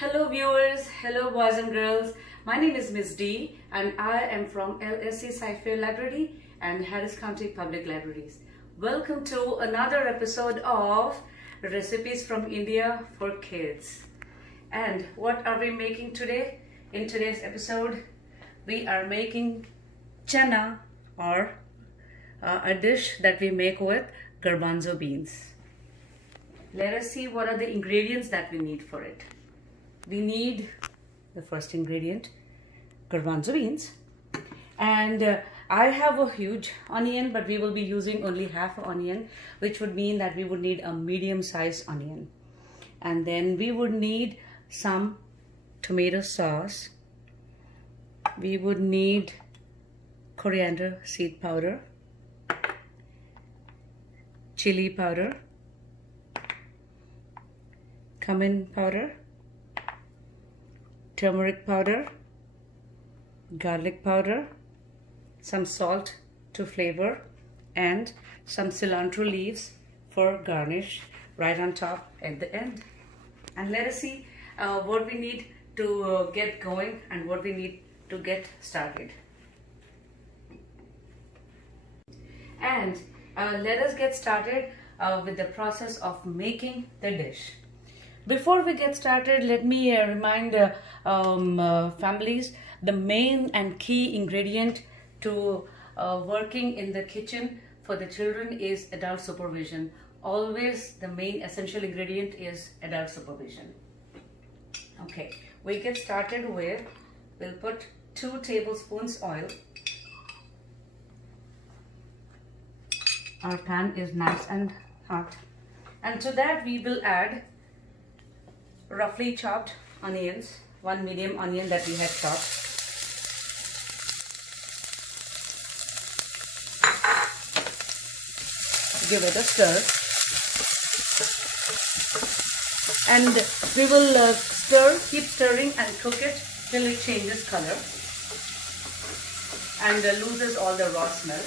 Hello viewers, hello boys and girls. My name is Miss D and I am from LSC Sci-Fi Library and Harris County Public Libraries. Welcome to another episode of Recipes from India for Kids. And what are we making today? In today's episode, we are making Chana, or a dish that we make with garbanzo beans. Let us see what are the ingredients that we need for it. We need the first ingredient, garbanzo beans, and I have a huge onion, but we will be using only half an onion, which would mean that we would need a medium-sized onion. And then we would need some tomato sauce. We would need coriander seed powder, chili powder, cumin powder, turmeric powder, garlic powder, some salt to flavor, and some cilantro leaves for garnish right on top at the end. And let us see what we need to get going and what we need to get started. And let us get started with the process of making the dish. Before we get started, let me remind families the main and key ingredient to working in the kitchen for the children is adult supervision. Always the main essential ingredient is adult supervision. Okay, we get started with, we'll put 2 tablespoons oil. Our pan is nice and hot. And to that we will add roughly chopped onions, 1 medium onion that we had chopped. Give it a stir. And we will keep stirring and cook it till it changes color and loses all the raw smell.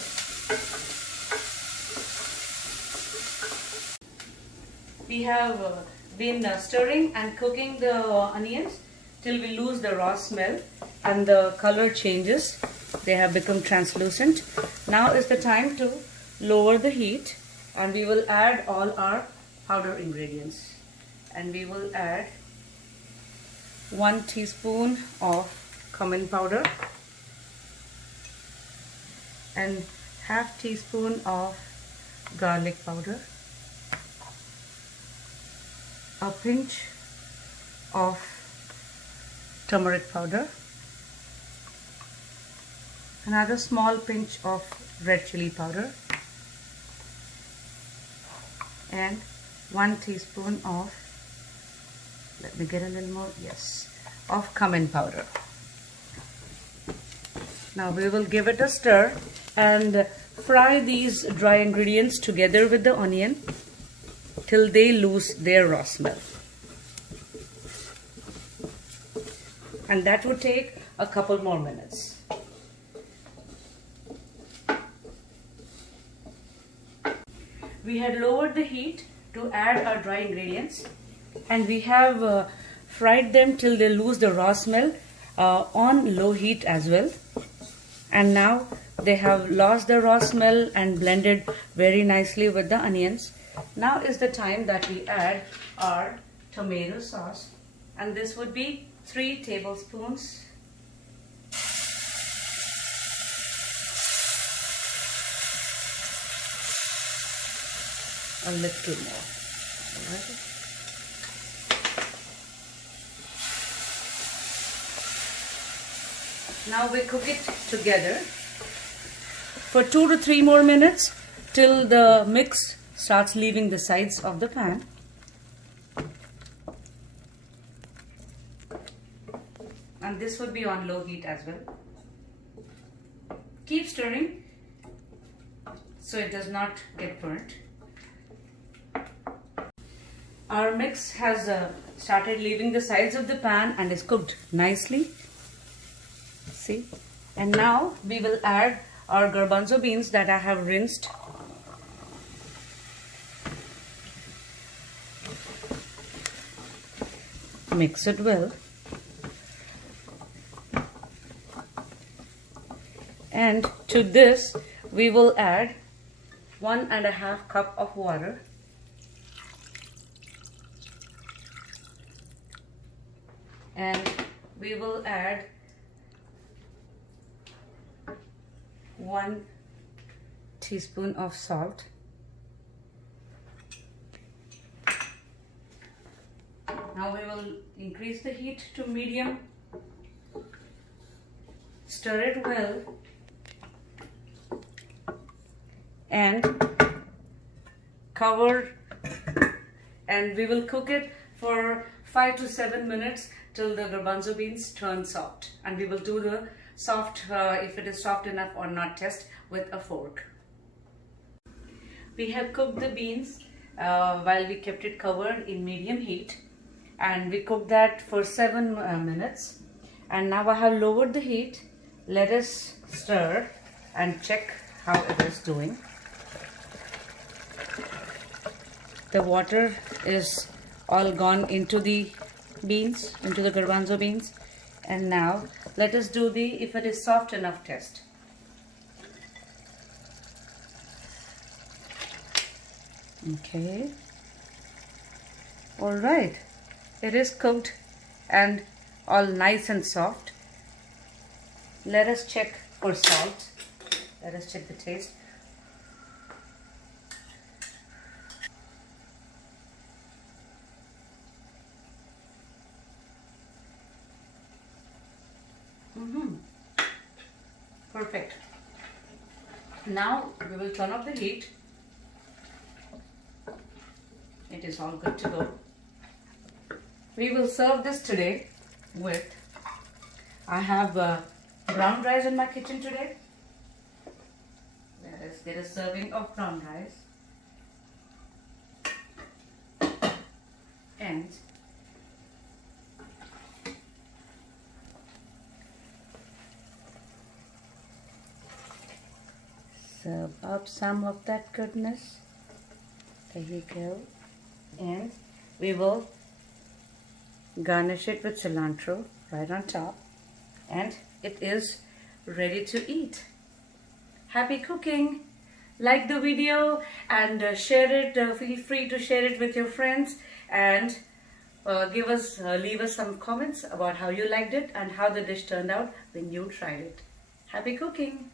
We have been stirring and cooking the onions till we lose the raw smell and the color changes. They have become translucent. Now is the time to lower the heat and we will add all our powder ingredients. And we will add 1 teaspoon of cumin powder and ½ teaspoon of garlic powder, a pinch of turmeric powder, another small pinch of red chili powder, and 1 teaspoon of, let me get a little more, yes, of cumin powder. Now we will give it a stir and fry these dry ingredients together with the onion till they lose their raw smell. And that would take a couple more minutes. We had lowered the heat to add our dry ingredients and we have fried them till they lose the raw smell on low heat as well. And now they have lost the raw smell and blended very nicely with the onions. Now is the time that we add our tomato sauce, and this would be 3 tablespoons. A little more. Alright. Now we cook it together for 2 to 3 more minutes till the mix starts leaving the sides of the pan. And this would be on low heat as well. Keep stirring so it does not get burnt. Our mix has started leaving the sides of the pan and is cooked nicely. See? And now we will add our garbanzo beans that I have rinsed. Mix it well. And to this we will add 1.5 cup of water. And we will add 1 teaspoon of salt. Now we will increase the heat to medium. Stir it well. And cover, and we will cook it for 5 to 7 minutes till the garbanzo beans turn soft. And we will do the soft, if it is soft enough or not, test with a fork. We have cooked the beans while we kept it covered in medium heat, and we cooked that for 7 minutes. And now I have lowered the heat. Let us stir and check how it is doing. The water is all gone into the beans, into the garbanzo beans. And now let us do the if it is soft enough test. Okay. All right. It is cooked and all nice and soft. Let us check for salt. Let us check the taste. Perfect. Now we will turn off the heat. It is all good to go. We will serve this today with, I have brown rice in my kitchen today. Let us get a serving of brown rice. And serve up some of that goodness. There you go. And we will garnish it with cilantro right on top. And it is ready to eat. Happy cooking! Like the video and share it. Feel free to share it with your friends, and leave us some comments about how you liked it and how the dish turned out when you tried it. Happy cooking!